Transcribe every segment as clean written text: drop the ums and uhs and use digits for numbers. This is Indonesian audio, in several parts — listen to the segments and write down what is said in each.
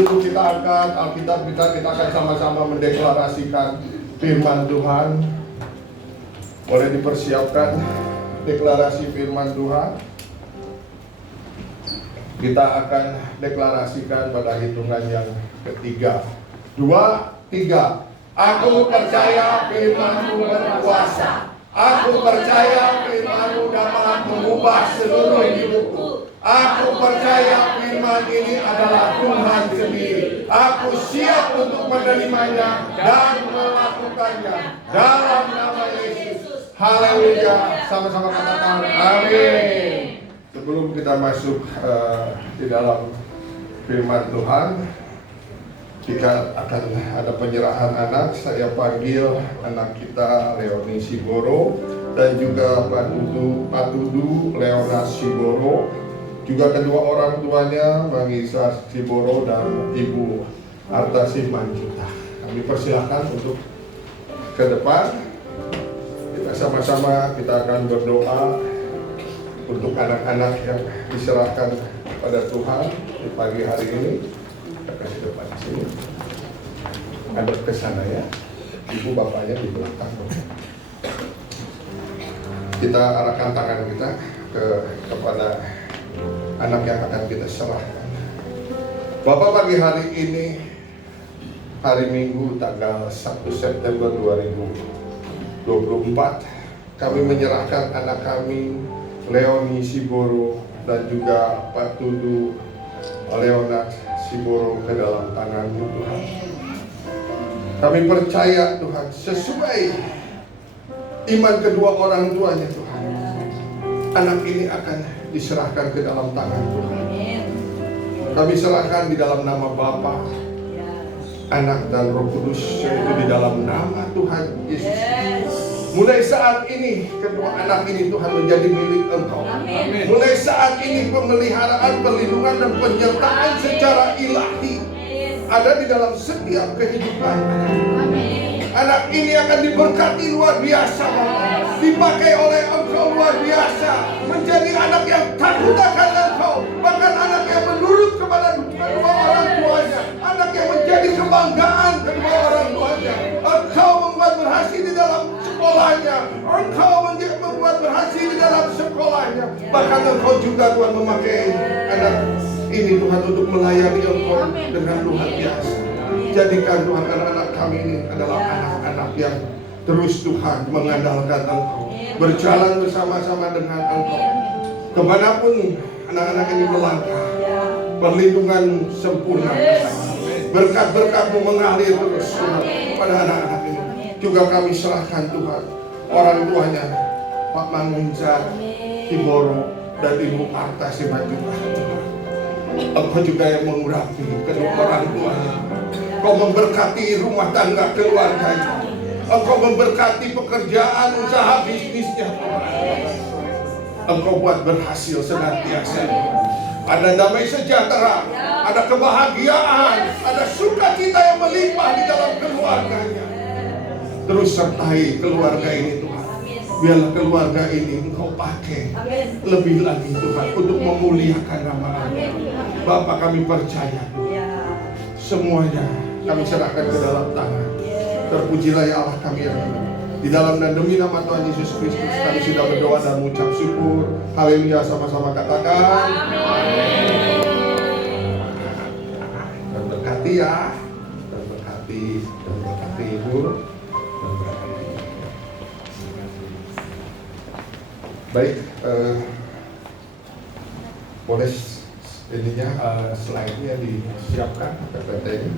Untuk kita angkat Alkitab kita akan sama-sama mendeklarasikan firman Tuhan. Boleh dipersiapkan deklarasi firman Tuhan. Kita akan deklarasikan pada hitungan yang ketiga. 2, 3. Aku percaya firman-Mu berkuasa. Aku percaya firman-Mu dapat mengubah seluruh hidupku. Aku percaya firman ini adalah Tuhan sendiri. Aku siap untuk menerimanya dan melakukannya dalam nama Yesus. Haleluya. Sama-sama katakan amin. Sebelum kita masuk di dalam firman Tuhan, kita akan ada penyerahan anak. Saya panggil anak kita Leoni Siboro dan juga Pak Dudu Leona Siboro. Juga kedua orang tuanya, Bang Isa Siboro dan Ibu Arta Simanjuta. Kami persilahkan untuk ke depan. Kita sama-sama kita akan berdoa untuk anak-anak yang diserahkan pada Tuhan di pagi hari ini. Kita kasih depan di sini. Ada ke sana ya. Ibu bapaknya di belakang. Kita arahkan tangan kita kepada anak yang akan kita serahkan. Bapak, pagi hari ini, hari Minggu tanggal 1 September 2024, kami menyerahkan anak kami Leoni Siboro dan juga Pak Dudu Leona Siboro ke dalam tangan-Mu Tuhan. Kami percaya Tuhan, sesuai iman kedua orang tuanya Tuhan, anak ini akan diserahkan ke dalam tangan Tuhan. Kami serahkan di dalam nama Bapa, Anak dan Roh Kudus, yaitu di dalam nama Tuhan Yesus. Mulai saat ini kedua anak ini Tuhan menjadi milik Engkau. Mulai saat ini pemeliharaan, perlindungan dan penyertaan secara ilahi ada di dalam setiap kehidupan. Anak ini akan diberkati luar biasa, dipakai oleh Engkau luar biasa, menjadi anak yang takut akan Engkau, bahkan anak yang menurut kepada kedua orang tuanya, anak yang menjadi kebanggaan kedua orang tuanya. Engkau membuat berhasil di dalam sekolahnya, Engkau membuat berhasil di dalam sekolahnya, bahkan Engkau juga Tuhan memakai anak ini Tuhan untuk melayani Engkau dengan luar biasa. Jadikan Tuhan anak-anak kami ini adalah anak-anak yang terus Tuhan mengandalkan Engkau, berjalan bersama-sama dengan Engkau. Kemanapun anak-anak ini melangkah, perlindungan sempurna bersama. Berkat-berkat-Mu mengalir terus Tuhan pada anak-anak ini. Juga kami serahkan Tuhan orang tuanya, Pak Mangunza Siboro dan Ibu Arta Simanjuta. Engkau juga yang mengurapi kedua orang tuanya. Engkau memberkati rumah tangga keluarganya. Engkau memberkati pekerjaan usaha bisnisnya Tuhan. Engkau buat berhasil senantiasa. Ada damai sejahtera, ada kebahagiaan, ada sukacita yang melimpah di dalam keluarganya. Terus sertai keluarga ini Tuhan. Biarlah keluarga ini Engkau pakai lebih lagi Tuhan untuk memuliakan nama-Mu. Bapa, kami percaya semuanya kami serahkan ke dalam tangan. Terpujilah ya Allah kami yang hidup. Di dalam dan demi nama Tuhan Yesus Kristus kami sudah berdoa dan mengucap syukur. Haleluya, sama-sama katakan amin. Dan berkati ya, dan berkati Ibu, dan berkati. Baik, boleh ininya slide-nya disiapkan PPT-nya.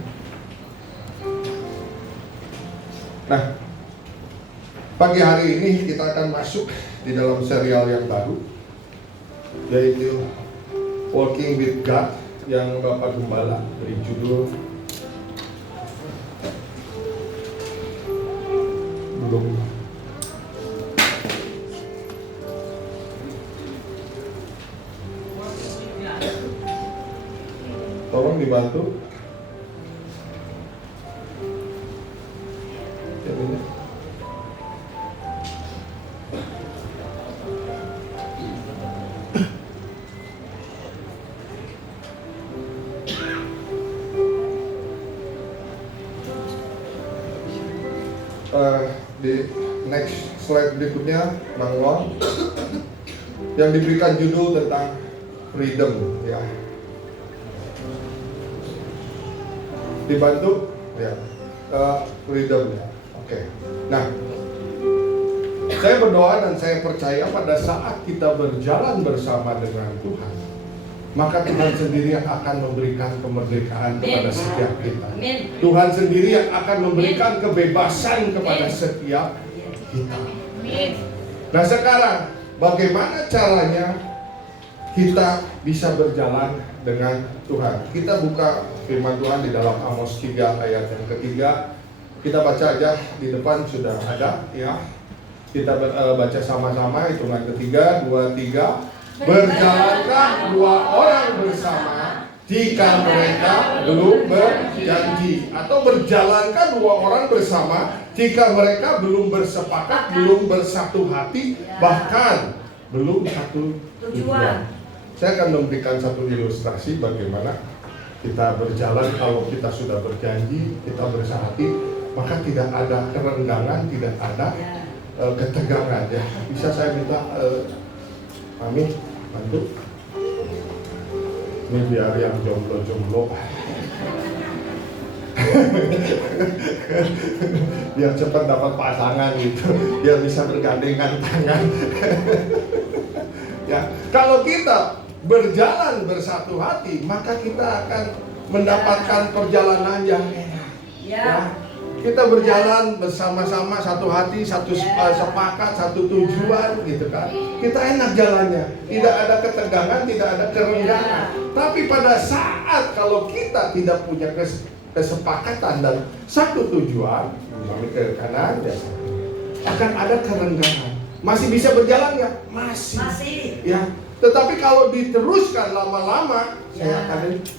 Nah, pagi hari ini kita akan masuk di dalam serial yang baru, yaitu Walking with God, yang Bapak Gembala beri judul belum. Tolong dibantu. Di next slide berikutnya, Bang Won, yang diberikan judul tentang freedom, ya. Dibantu, ya, freedom, ya. Oke. Nah, saya berdoa dan saya percaya pada saat kita berjalan bersama dengan Tuhan, maka Tuhan sendiri yang akan memberikan kemerdekaan kepada setiap kita. Tuhan sendiri yang akan memberikan kebebasan kepada setiap kita. Nah, sekarang bagaimana caranya kita bisa berjalan dengan Tuhan? Kita buka firman Tuhan di dalam Amos 3 ayat yang ketiga. Kita baca aja, di depan sudah ada, ya. Kita baca sama-sama, hitungan ketiga, 2, 3. Berjalankah dua orang bersama jika mereka belum berjanji? Atau berjalankah dua orang bersama jika mereka belum bersepakat, belum bersatu hati, bahkan belum satu tujuan? Saya akan memberikan satu ilustrasi bagaimana kita berjalan kalau kita sudah berjanji, kita bersahati, maka tidak ada kerenggangan, tidak ada ketegangan, ya. Bisa saya minta Amin, bantu. Ini biar yang jomblo-jomblo biar cepat dapat pasangan gitu, biar bisa bergandengan tangan. Ya, kalau kita berjalan bersatu hati, maka kita akan mendapatkan perjalanan yang enak. Ya. Kita berjalan bersama-sama satu hati, satu sepakat, satu tujuan, gitu kan. Kita enak jalannya, tidak ada ketegangan, tidak ada kerenggangan. Tapi pada saat kalau kita tidak punya kesepakatan dan satu tujuan, kembali ke kanan, ya, akan ada kerenggangan. Masih bisa berjalan nggak? Masih. Ya. Tetapi kalau diteruskan lama-lama,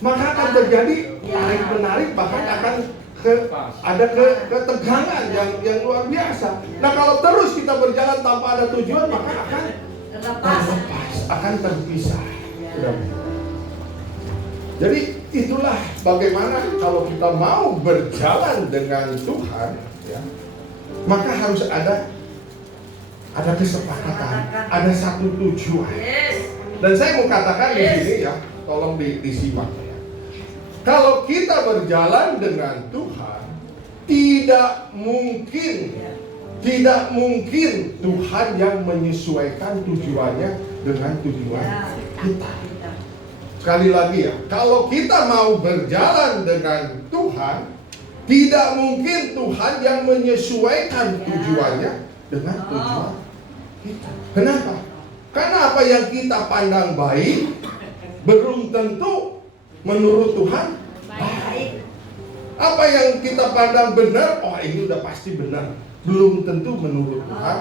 maka akan terjadi tarik-menarik, bahkan akan ada ketegangan yang luar biasa. Nah, kalau terus kita berjalan tanpa ada tujuan, maka akan terlepas, akan terpisah. Jadi itulah bagaimana kalau kita mau berjalan dengan Tuhan, ya, maka harus ada kesepakatan, ada satu tujuan. Dan saya mau katakan di sini, ya, tolong disimak. Kalau kita berjalan dengan Tuhan, tidak mungkin Tuhan yang menyesuaikan tujuannya dengan tujuan kita. Sekali lagi, ya, kalau kita mau berjalan dengan Tuhan, tidak mungkin Tuhan yang menyesuaikan tujuannya dengan tujuan kita. Kenapa? Karena apa yang kita pandang baik belum tentu menurut Tuhan baik. Apa yang kita pandang benar, oh ini udah pasti benar, belum tentu menurut Tuhan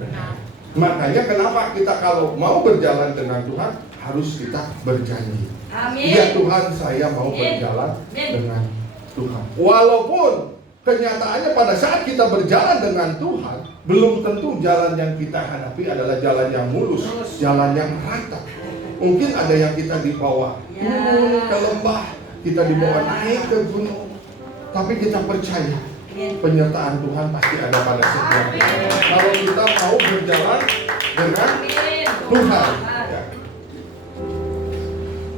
benar. Makanya kenapa kita kalau mau berjalan dengan Tuhan harus kita berjanji. Amin. Ya Tuhan, saya mau berjalan dengan Tuhan. Walaupun kenyataannya pada saat kita berjalan dengan Tuhan, belum tentu jalan yang kita hadapi adalah jalan yang mulus, jalan yang rata. Mungkin ada yang kita dibawa turun ke lembah, kita dibawa naik ke gunung. Tapi kita percaya penyertaan Tuhan pasti ada pada setiap kita. Kalau kita mau berjalan dengan Tuhan, ya.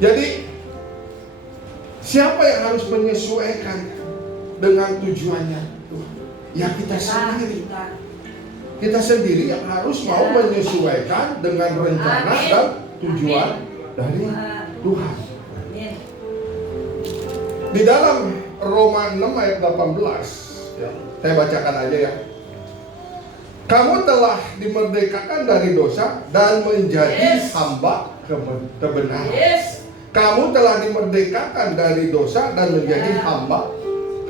Jadi siapa yang harus menyesuaikan dengan tujuannya Tuhan? Ya kita sendiri. Kita sendiri yang harus mau menyesuaikan dengan rencana dan tujuan dari Tuhan. Di dalam Roma 6 ayat 18, ya, saya bacakan aja, ya. Kamu telah dimerdekakan dari dosa dan menjadi hamba kebenaran. Kamu telah dimerdekakan dari dosa dan menjadi hamba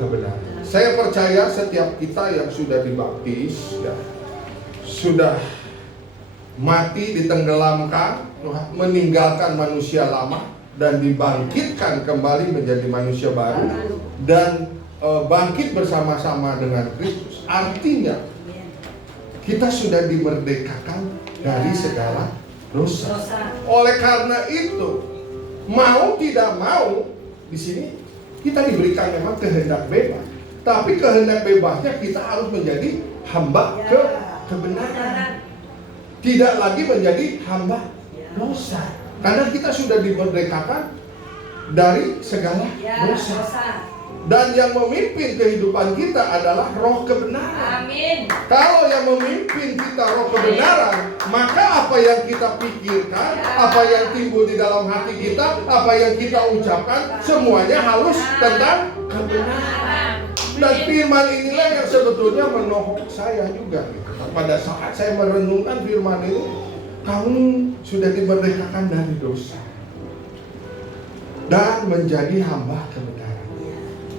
kebenaran. Saya percaya setiap kita yang sudah dibaptis, ya, sudah mati, ditenggelamkan, meninggalkan manusia lama dan dibangkitkan kembali menjadi manusia baru dan bangkit bersama-sama dengan Kristus. Artinya kita sudah dimerdekakan dari segala dosa. Oleh karena itu, mau tidak mau, di sini kita diberikan memang kehendak bebas. Tapi kehendak bebasnya kita harus menjadi hamba kebenaran. Tidak lagi menjadi hamba dosa. Karena kita sudah dimerdekakan dari segala dosa. Dan yang memimpin kehidupan kita adalah roh kebenaran. Amin. Kalau yang memimpin kita roh kebenaran, maka apa yang kita pikirkan, apa yang timbul di dalam hati kita, apa yang kita ucapkan, semuanya harus tentang kebenaran. Dan firman inilah yang sebetulnya menohok saya juga. Pada saat saya merenungkan firman ini, kamu sudah dimerdekakan dari dosa dan menjadi hamba kebenaran.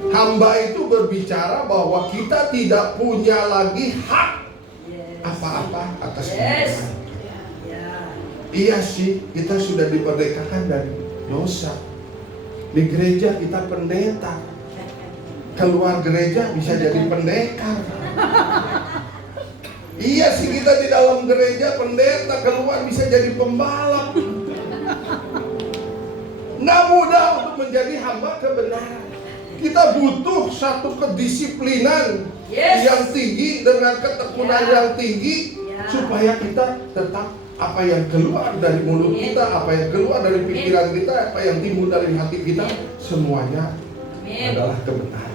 Hamba itu berbicara bahwa kita tidak punya lagi hak apa-apa atas kehidupan. Iya sih, kita sudah dimerdekakan dari dosa. Di gereja kita pendeta, keluar gereja bisa jadi pendekar. Iya sih, kita di dalam gereja pendeta, keluar bisa jadi pembalap. Nggak mudah untuk menjadi hamba kebenaran. Kita butuh satu kedisiplinan yang tinggi dengan ketekunan yang tinggi supaya kita tetap apa yang keluar dari mulut kita, apa yang keluar dari pikiran kita, apa yang timbul dari hati kita, semuanya adalah kebenaran.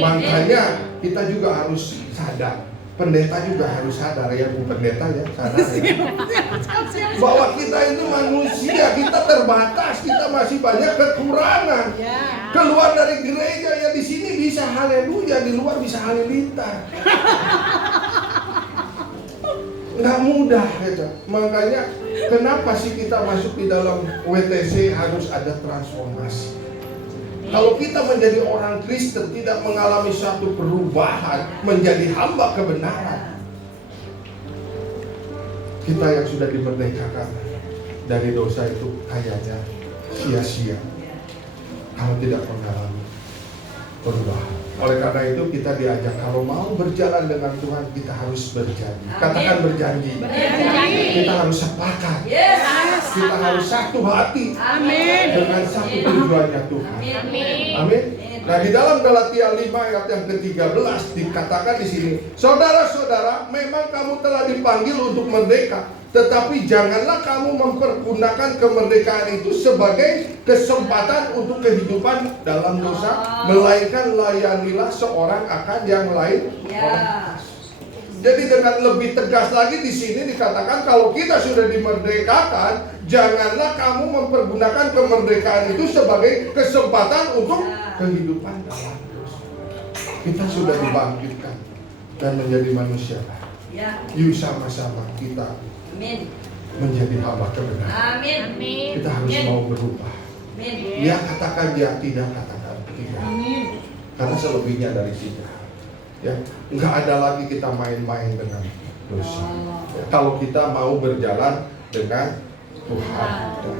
Makanya kita juga harus sadar. Pendeta juga harus sadar ya, Bu Pendeta ya, sadar ya. Bahwa kita itu manusia, kita terbatas, kita masih banyak kekurangan. Keluar dari gereja ya di sini bisa haleluya, di luar bisa halilintar. Nggak mudah gitu. Makanya kenapa sih kita masuk di dalam WTC harus ada transformasi. Kalau kita menjadi orang Kristen tidak mengalami satu perubahan menjadi hamba kebenaran, kita yang sudah dimerdekakan dari dosa itu kayaknya sia-sia kalau tidak mengalami perubahan. Oleh karena itu kita diajak kalau mau berjalan dengan Tuhan kita harus berjanji. Katakan berjanji. Kita harus sepakat. Kita harus satu hati dengan satu tujuannya Tuhan. Amin. Nah, di dalam Galatia 5 ayat yang ke-13 dikatakan di sini, saudara-saudara, memang kamu telah dipanggil untuk merdeka, tetapi janganlah kamu mempergunakan kemerdekaan itu sebagai kesempatan untuk kehidupan dalam dosa, melainkan layanilah seorang akan yang lain. Jadi dengan lebih tegas lagi di sini dikatakan kalau kita sudah dimerdekakan, janganlah kamu mempergunakan kemerdekaan itu sebagai kesempatan untuk kehidupan dalam dosa. Kita sudah dibangkitkan dan menjadi manusia. Yuk sama-sama kita menjadi hamba kebenaran. Kita harus mau berubah. Ya katakan ya, tidak katakan tidak. Karena selebihnya dari sini. Ya, nggak ada lagi kita main-main dengan dosa. Ya, kalau kita mau berjalan dengan Tuhan. Ya.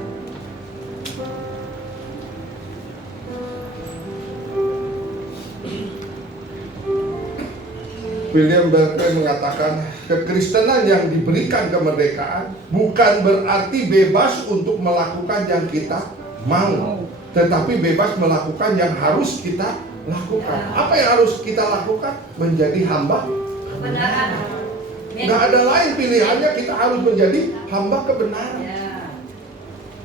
William Barclay mengatakan kekristenan yang diberikan kemerdekaan bukan berarti bebas untuk melakukan yang kita mau, tetapi bebas melakukan yang harus kita lakukan. Apa yang harus kita lakukan? Menjadi hamba kebenaran. Nggak ada lain pilihannya, kita harus menjadi hamba kebenaran.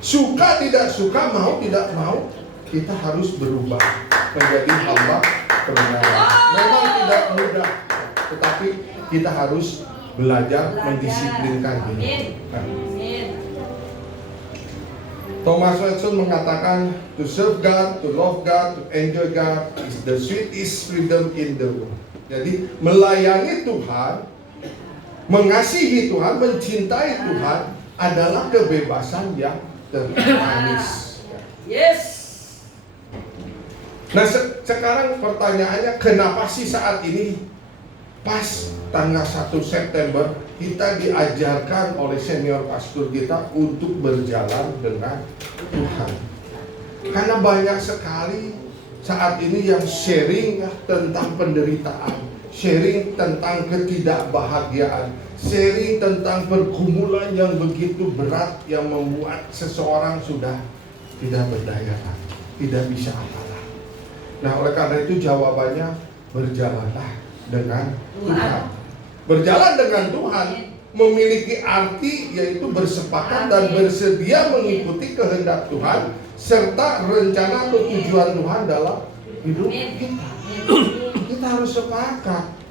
Suka tidak suka, mau tidak mau, kita harus berubah menjadi hamba kebenaran. Memang tidak mudah, tetapi kita harus belajar mendisiplinkan diri. Thomas Watson mengatakan, to serve God, to love God, to enjoy God is the sweetest freedom in the world. Jadi melayani Tuhan, mengasihi Tuhan, mencintai Tuhan adalah kebebasan yang termanis. Yes. Nah sekarang pertanyaannya, kenapa sih saat ini pas tanggal 1 September kita diajarkan oleh senior pastor kita untuk berjalan dengan Tuhan? Karena banyak sekali saat ini yang sharing tentang penderitaan, sharing tentang ketidakbahagiaan, sharing tentang pergumulan yang begitu berat yang membuat seseorang sudah tidak berdaya lagi, tidak bisa apa-apa. Nah oleh karena itu jawabannya berjalanlah dengan Tuhan. Berjalan dengan Tuhan memiliki arti yaitu bersepakat dan bersedia mengikuti kehendak Tuhan serta rencana atau tujuan Tuhan dalam hidup kita. Kita harus sepakat.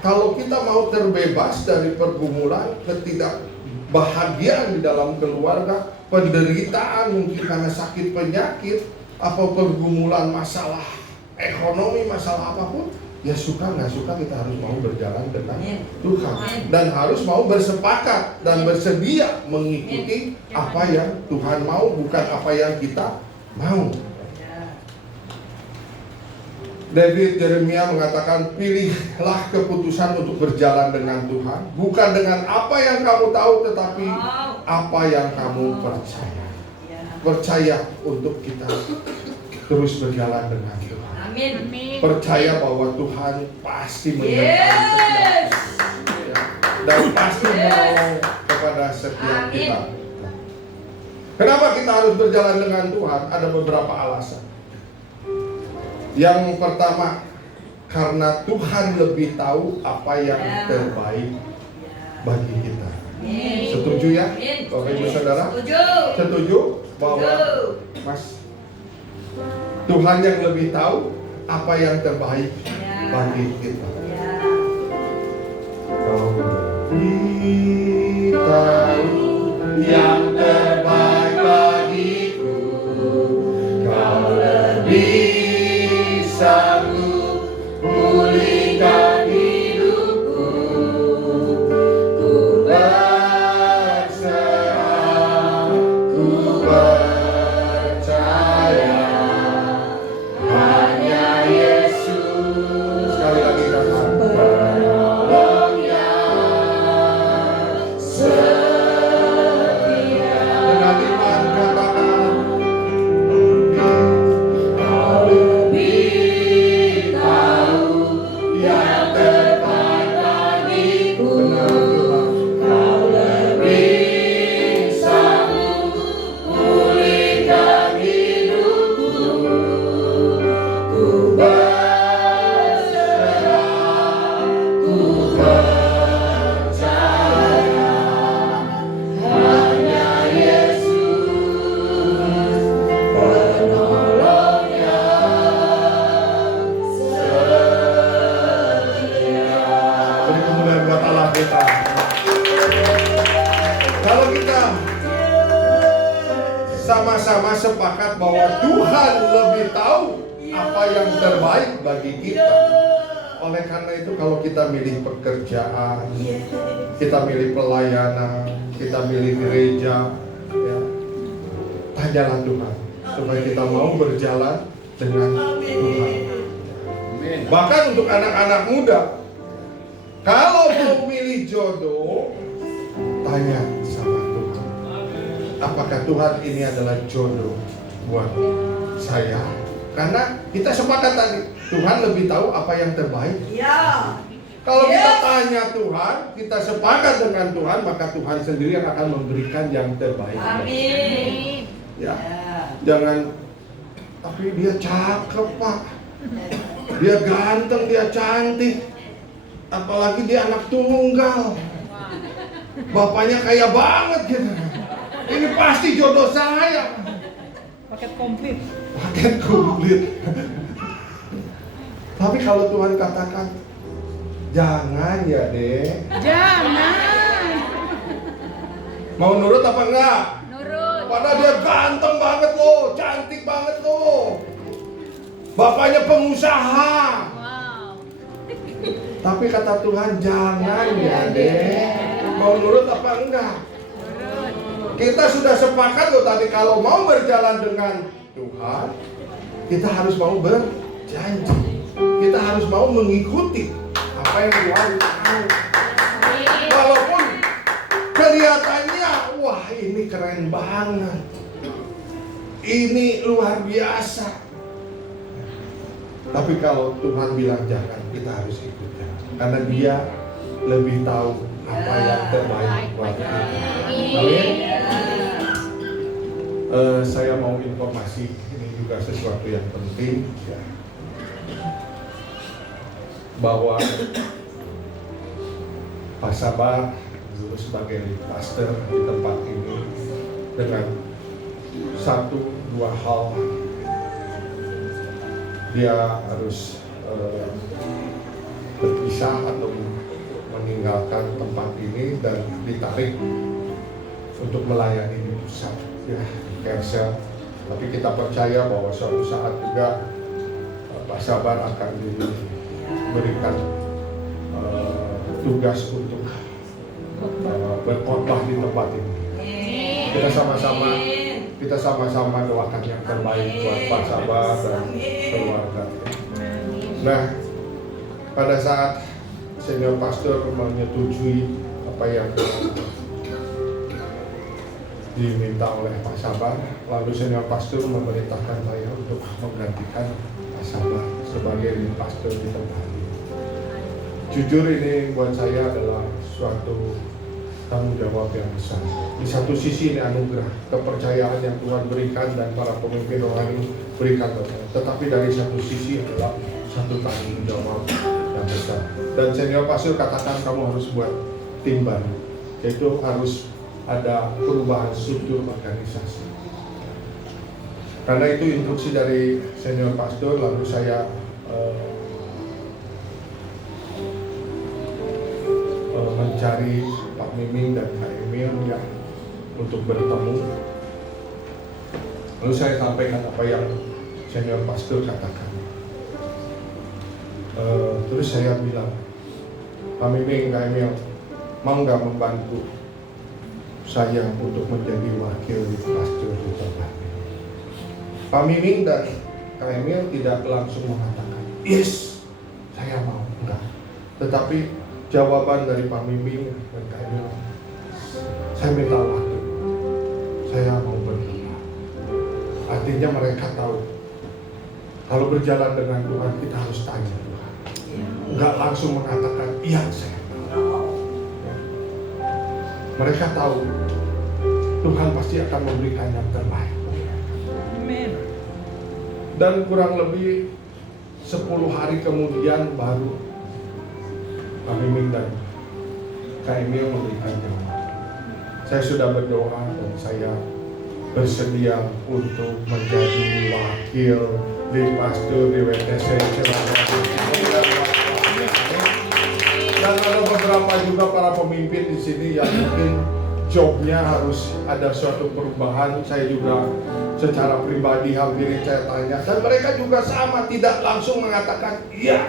Kalau kita mau terbebas dari pergumulan, ketidakbahagiaan di dalam keluarga, penderitaan mungkin karena sakit penyakit, atau pergumulan masalah ekonomi, masalah apapun, ya suka nggak suka kita harus mau berjalan dengan Tuhan dan harus mau bersepakat dan bersedia mengikuti apa yang Tuhan mau, bukan apa yang kita mau. David Jeremia mengatakan, pilihlah keputusan untuk berjalan dengan Tuhan, bukan dengan apa yang kamu tahu, tetapi apa yang kamu percaya. Percaya untuk kita terus berjalan dengan Tuhan. Amin. Percaya bahwa Tuhan pasti menyertai setiap kita dan pasti menolong kepada setiap kita. Kenapa kita harus berjalan dengan Tuhan? Ada beberapa alasan. Yang pertama, karena Tuhan lebih tahu apa yang terbaik bagi kita. Setuju ya, Bapak Ibu Saudara? Setuju bahwa Mas, Tuhan yang lebih tahu apa yang terbaik bagi kita. Kita yang terbaik bagiku, Kau lebih sanggup pulihkan hidupku. Ku berserah, ku percaya hanya Yesus. Sekali lagi katakan, penolongnya setia. Dengan iman katakan, Kau lebih tahu yang terbaik bagiku. Kau lebih sanggup pulihkan hidupku. Ku berserah, ku percaya hanya Yesus penolongnya setia. Beri kemuliaan buat Allah kita. Kalau kita sama-sama sepakat bahwa Tuhan lebih tahu apa yang terbaik bagi kita. Oleh karena itu kalau kita milih pekerjaan, kita milih pelayanan, kita milih gereja, ya, tanyalah Tuhan supaya kita mau berjalan dengan Tuhan. Bahkan untuk anak-anak muda, kalau mau milih jodoh, tanya sama Tuhan, apakah Tuhan ini adalah jodoh buat saya? Karena kita sepakat tadi, Tuhan lebih tahu apa yang terbaik. Kalau kita tanya Tuhan, kita sepakat dengan Tuhan, maka Tuhan sendiri yang akan memberikan yang terbaik. Amin. Ya, jangan, tapi dia cakep Pak, dia ganteng, dia cantik, apalagi dia anak tunggal, bapaknya kaya banget gitu. Ini pasti jodoh saya. Paket komplit. Paket komplit. Tapi kalau Tuhan katakan, jangan ya deh. Jangan. Mau nurut apa enggak? Nurut. Padahal dia ganteng banget loh, cantik banget loh. Bapaknya pengusaha. Wow. Tapi kata Tuhan, jangan ya deh. Mau nurut apa enggak? Kita sudah sepakat loh tadi, kalau mau berjalan dengan Tuhan, kita harus mau berjanji. Kita harus mau mengikuti apa yang Tuhan tahu. Walaupun kelihatannya, wah ini keren banget, ini luar biasa. Tapi kalau Tuhan bilang jangan, kita harus ikut. Karena Dia lebih tahu apa yang terbaik buat kita. Amin. Saya mau informasi, ini juga sesuatu yang penting. bahwa Pak Sabar dulu sebagai pastor di tempat ini dengan satu dua hal dia harus berpisah atau meninggalkan tempat ini dan ditarik untuk melayani di pusat ya Kersel. Tapi kita percaya bahwa suatu saat juga Pak Sabar akan diberikan tugas untuk berkhotbah di tempat ini. Kita sama-sama doakan yang terbaik buat Pak Sabar dan keluarga. Nah, pada saat senior pastor menyetujui apa yang diminta oleh Pak Sabar, lalu senior pastor memerintahkan saya untuk menggantikan Pak Sabar sebagai pastor di tempat ini. Jujur ini buat saya adalah suatu tanggung jawab yang besar. Di satu sisi ini anugerah, kepercayaan yang Tuhan berikan dan para pemimpin rohani berikan kepada saya. Tetapi dari satu sisi adalah satu tanggung jawab yang besar. Dan senior pastor katakan kamu harus buat tim baru, yaitu harus ada perubahan struktur organisasi. Karena itu instruksi dari senior pastor, lalu saya mencari Pak Miming dan Kak Emil ya, untuk bertemu. Lalu saya sampaikan apa yang senior pastor katakan. Terus saya bilang, Pak Miming, Kak Emil, mau nggak membantu saya untuk menjadi wakil pastor di tempat ini? Pak Miming dan Kak Emil tidak langsung mengatakan, yes, saya mau, enggak. Tetapi jawaban dari Pak Miming dan Kak Emil, saya minta waktu, saya mau berdoa. Artinya mereka tahu, kalau berjalan dengan Tuhan kita harus tanya Tuhan. Enggak langsung mengatakan, iya saya mau. Mereka tahu Tuhan pasti akan memberikan yang terbaik. Amin. Dan kurang lebih 10 hari kemudian baru Pak Miming dan Kak Emil memberikan jawab. Saya sudah berdoa dan saya bersedia untuk menjadi wakil di pastor di WTC. Dan ada beberapa juga para pemimpin di sini yang mungkin jobnya harus ada suatu perubahan. Saya juga secara pribadi hampir saya tanya, dan mereka juga sama, tidak langsung mengatakan iya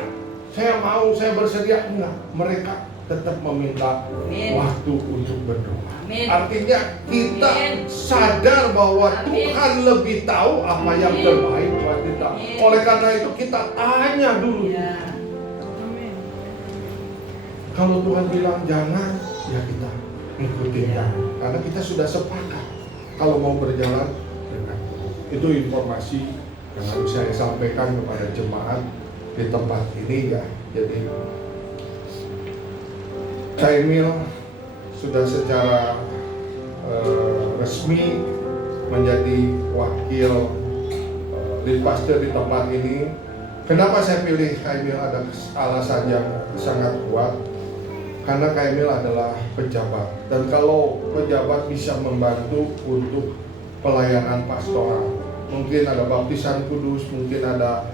saya mau, saya bersedia, enggak. Mereka tetap meminta waktu untuk berdoa. Artinya kita sadar bahwa Tuhan lebih tahu apa yang terbaik buat kita. Oleh karena itu kita tanya dulu. Kalau Tuhan bilang jangan, ya kita ikutin jangan. Karena kita sudah sepakat kalau mau berjalan dengan Tuhan. Itu informasi yang harus saya sampaikan kepada jemaat di tempat ini ya. Jadi Kak Emil sudah secara resmi menjadi wakil lead pastor di tempat ini. Kenapa saya pilih Kak Emil? Ada alasan yang sangat kuat. Karena Kak Emil adalah pejabat, dan kalau pejabat bisa membantu untuk pelayanan pastoral, mungkin ada baptisan kudus, mungkin ada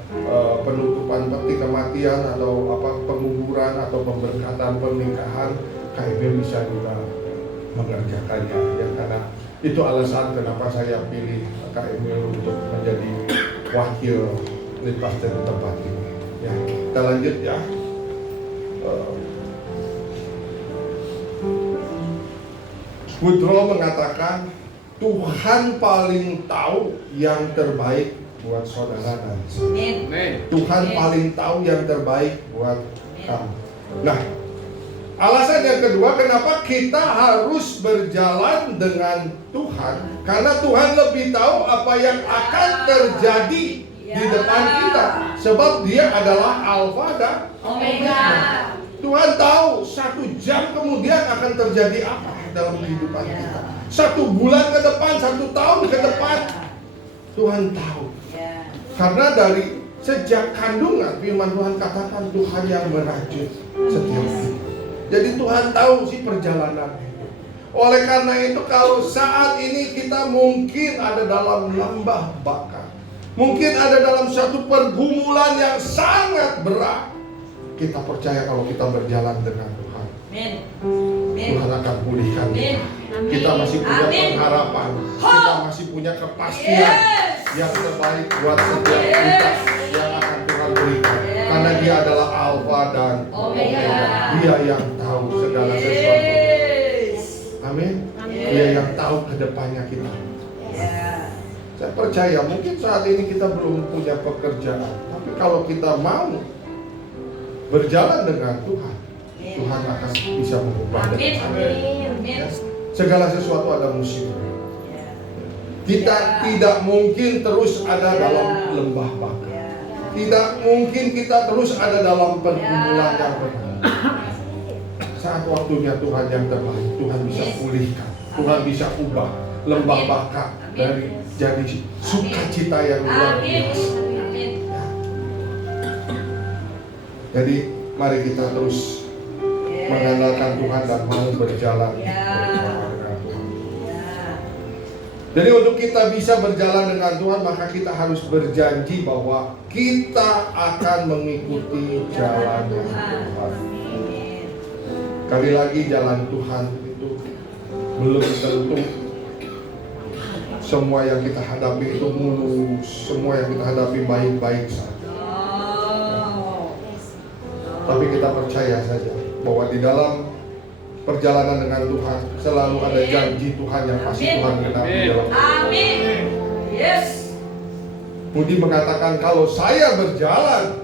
penutupan peti kematian atau penguburan atau pemberkatan pernikahan, Kak Emil bisa juga mengerjakannya ya. Karena itu alasan kenapa saya pilih Kak Emil untuk menjadi wakil lead pastor di tempat ini ya. Kita lanjut ya. Woodrow mengatakan Tuhan paling tahu yang terbaik buat saudara dan saya. Tuhan paling tahu yang terbaik buat kamu. Nah, alasan yang kedua kenapa kita harus berjalan dengan Tuhan, karena Tuhan lebih tahu apa yang akan terjadi di depan kita, sebab Dia adalah Alfa dan Omega. Tuhan tahu 1 jam kemudian akan terjadi apa dalam kehidupan kita. 1 bulan ke depan, 1 tahun ke depan, Tuhan tahu. Karena dari Sejak kandungan firman Tuhan katakan Tuhan yang merajut setiap kita. Jadi Tuhan tahu sih perjalanan itu. Oleh karena itu kalau saat ini kita mungkin ada dalam lembah baka, mungkin ada dalam satu pergumulan yang sangat berat, kita percaya kalau kita berjalan dengan Tuhan, Tuhan akan pulihkan kita. Kita masih punya pengharapan, kita masih punya kepastian yang terbaik buat setiap kita yang akan Tuhan berikan. Karena Dia adalah Alfa dan Omega. Dia yang tahu segala sesuatu. Amin. Dia yang tahu kedepannya kita. Saya percaya mungkin saat ini kita belum punya pekerjaan, tapi kalau kita mau berjalan dengan Tuhan, Tuhan akan bisa mengubah. Ya. Segala sesuatu ada musimnya. Kita tidak mungkin terus ada dalam lembah baka. Tidak mungkin kita terus ada dalam pergumulan yang berat. Saat waktunya Tuhan yang terbaik, Tuhan bisa pulihkan, Tuhan bisa ubah lembah baka dari jadi sukacita yang luar biasa. Jadi mari kita terus mengandalkan Tuhan dan mau berjalan bersama dengan Tuhan. Jadi untuk kita bisa berjalan dengan Tuhan, maka kita harus berjanji bahwa kita akan mengikuti jalannya Tuhan. Kali lagi jalan Tuhan itu belum tentu semua yang kita hadapi itu mulus, semua yang kita hadapi baik-baik saja. Tapi kita percaya saja bahwa di dalam perjalanan dengan Tuhan selalu ada janji Tuhan yang pasti Tuhan genapi dalam hidup. Amin. Yes. Budi mengatakan kalau saya berjalan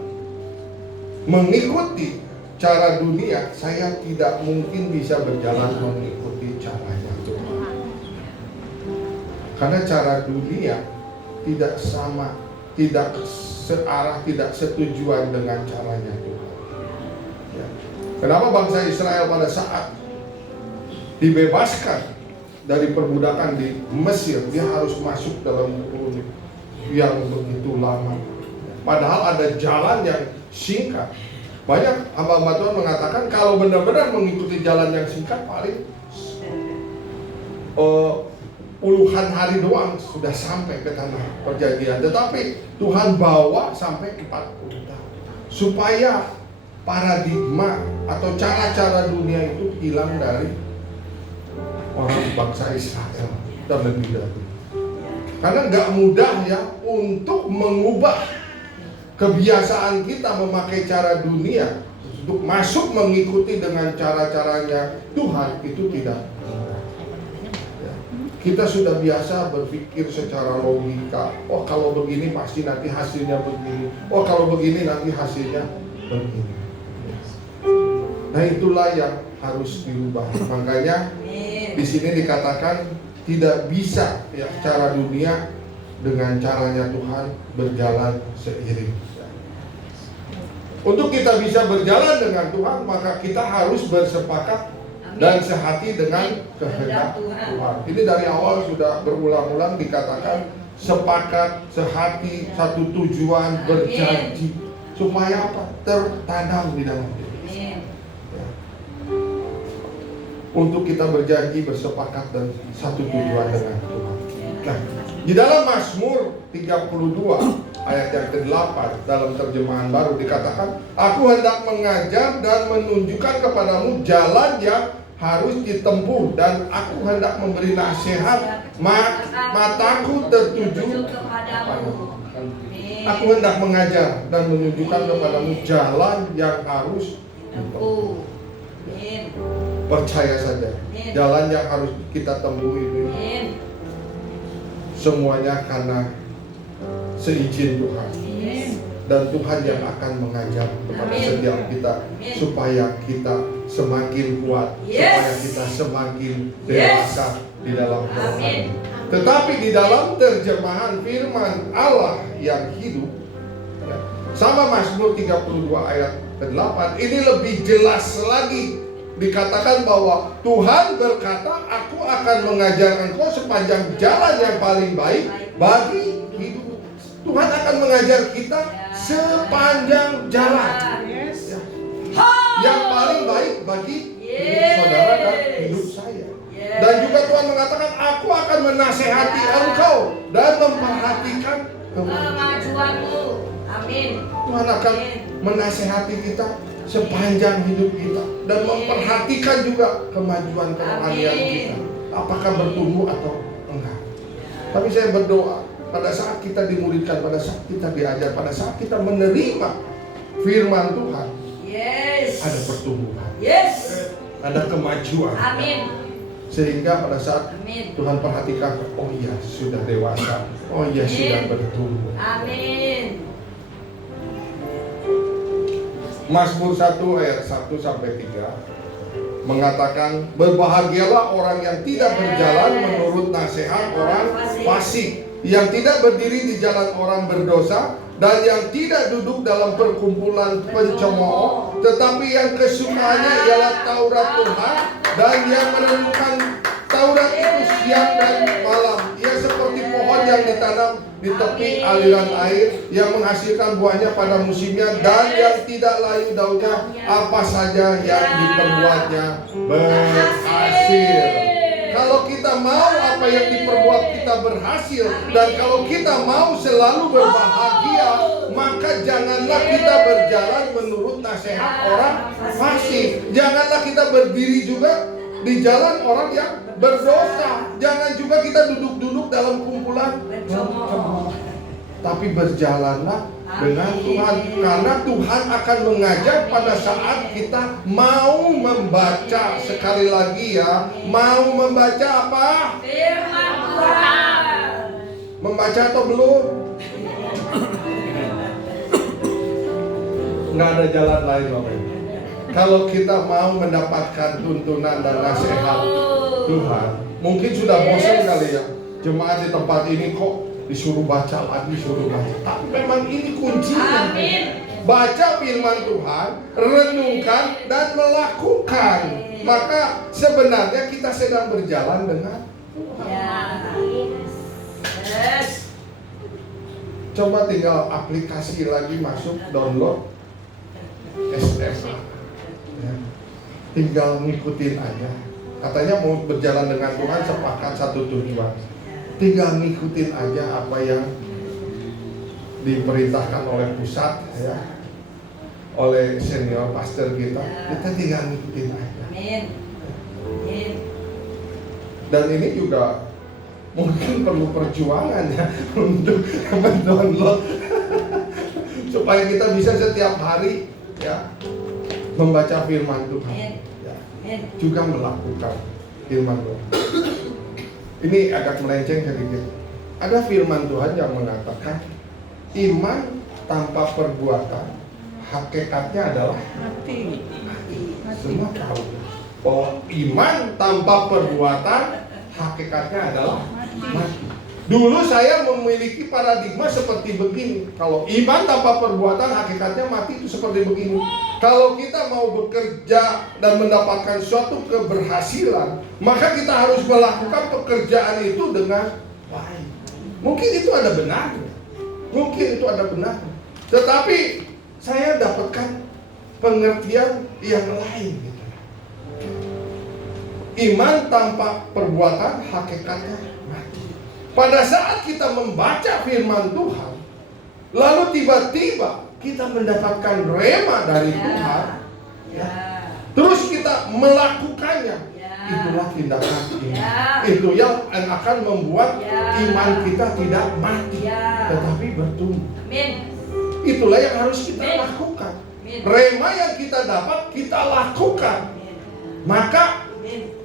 mengikuti cara dunia, saya tidak mungkin bisa berjalan mengikuti caranya Tuhan. Karena cara dunia tidak sama, tidak searah, tidak setujuan dengan caranya Tuhan. Ya. Kenapa bangsa Israel pada saat dibebaskan dari perbudakan di Mesir, dia harus masuk dalam gurun yang begitu lama. Padahal ada jalan yang singkat. Banyak hamba-hamba Tuhan mengatakan kalau benar-benar mengikuti jalan yang singkat paling puluhan hari doang sudah sampai ke tanah perjanjian. Tetapi Tuhan bawa sampai 40 tahun supaya paradigma atau cara-cara dunia itu hilang dari orang bangsa Israel terlebih dahulu. Karena nggak mudah ya untuk mengubah kebiasaan kita memakai cara dunia untuk masuk mengikuti dengan cara-caranya Tuhan, itu tidak mudah. Ya. Kita sudah biasa berpikir secara logika. Oh kalau begini pasti nanti hasilnya begini. Oh kalau begini nanti hasilnya begini. Ya. Nah itulah yang harus dirubah. Makanya di sini dikatakan tidak bisa ya cara dunia dengan caranya Tuhan berjalan seiring. Untuk kita bisa berjalan dengan Tuhan, maka kita harus bersepakat dan sehati dengan kehendak Tuhan. Ini dari awal sudah berulang-ulang dikatakan sepakat, sehati, satu tujuan, berjanji. Supaya apa? Tertanam di dalam diri. Ya. Untuk kita berjanji, bersepakat dan satu tujuan dengan Tuhan. Nah, di dalam Mazmur 32 ayat yang ke-8 dalam terjemahan baru dikatakan, aku hendak mengajar dan menunjukkan kepadamu jalan yang harus ditempuh, dan aku hendak memberi nasihat, mataku tertuju kepadamu. Aku hendak mengajar dan menunjukkan kepadamu jalan yang harus ditempuh. Percaya saja, jalan yang harus kita tempuh ini semuanya karena seizin Tuhan, dan Tuhan yang akan mengajar kepada setiap kita supaya kita semakin kuat, supaya kita semakin dewasa di dalam rohani. Tetapi di dalam terjemahan firman Allah yang hidup, ya, sama Mazmur 32 ayat ke-8, ini lebih jelas lagi. Dikatakan bahwa Tuhan berkata, aku akan mengajar engkau sepanjang jalan yang paling baik bagi hidup. Tuhan akan mengajar kita sepanjang jalan. Yes. Ya. Yang paling baik bagi hidup saudara dan hidup saya. Dan juga Tuhan mengatakan, aku akan menasehati engkau dan memperhatikan kemajuanmu. Amin. Tuhan akan menasehati kita sepanjang hidup kita dan memperhatikan juga kemajuan kerohanian kita. Apakah bertumbuh atau enggak. Tapi saya berdoa, pada saat kita dimuridkan, pada saat kita diajar, pada saat kita menerima firman Tuhan, ada pertumbuhan, ada kemajuan. Amin. Sehingga pada saat Tuhan perhatikan, oh iya sudah dewasa, oh iya sudah bertumbuh. Amin. Mazmur 1 ayat 1 sampai 3 mengatakan, berbahagialah orang yang tidak berjalan menurut nasihat orang fasik, yang tidak berdiri di jalan orang berdosa, dan yang tidak duduk dalam perkumpulan pencemooh, tetapi yang kesukaannya ialah Taurat Tuhan, dan yang merenungkan Taurat itu siang dan malam. Ia seperti pohon yang ditanam di tepi aliran air, yang menghasilkan buahnya pada musimnya, dan yang tidak layu daunnya, apa saja yang diperbuatnya berhasil. Kalau kita mau apa yang diperbuat kita berhasil, dan kalau kita mau selalu berbahagia, maka janganlah kita berjalan menurut nasihat orang fasik. Janganlah kita berdiri juga di jalan orang yang berdosa. Jangan juga kita duduk-duduk dalam kumpulan pencemooh. Tapi berjalanlah dengan Tuhan, karena Tuhan akan mengajar pada saat kita mau membaca. Sekali lagi ya, mau membaca apa? Firman Tuhan. Membaca atau belum? Nggak ada jalan lain, Bapak Ibu. Kalau kita mau mendapatkan tuntunan dan nasihat Tuhan, mungkin sudah bosan kali ya, jemaat di tempat ini kok disuruh baca lagi, disuruh baca. Tapi memang ini kuncinya. Amin. Baca firman Tuhan, renungkan dan melakukan. Maka sebenarnya kita sedang berjalan dengan Tuhan. Yes. Coba tinggal aplikasi lagi masuk, download SMA. Ya. Tinggal ngikutin aja. Katanya mau berjalan dengan Tuhan, sepakat satu tujuan. Tinggal ngikutin aja apa yang diperintahkan oleh pusat, ya, oleh senior pastor kita. Kita tinggal ngikutin aja. Amin. Amin. Dan ini juga mungkin perlu perjuangan ya untuk mendownload supaya kita bisa setiap hari ya membaca firman Tuhan, ya, juga melakukan firman Tuhan. Ini agak melenceng sedikit. Ada firman Tuhan yang mengatakan iman tanpa perbuatan hakikatnya adalah Mati. semua tahu bahwa iman tanpa perbuatan hakikatnya adalah mati. Dulu saya memiliki paradigma seperti begini. Kalau iman tanpa perbuatan hakikatnya mati, itu seperti begini. Kalau kita mau bekerja dan mendapatkan suatu keberhasilan, maka kita harus melakukan pekerjaan itu dengan baik. Mungkin itu ada benarnya, mungkin itu ada benarnya. Tetapi saya dapatkan pengertian yang lain gitu. Iman tanpa perbuatan hakikatnya mati. Pada saat kita membaca firman Tuhan, lalu tiba-tiba kita mendapatkan rema dari Tuhan, ya, terus kita melakukannya, itulah tindakan iman. Itu yang akan membuat iman kita tidak mati, tetapi bertumbuh. Itulah yang harus kita lakukan. Rema yang kita dapat, kita lakukan. Maka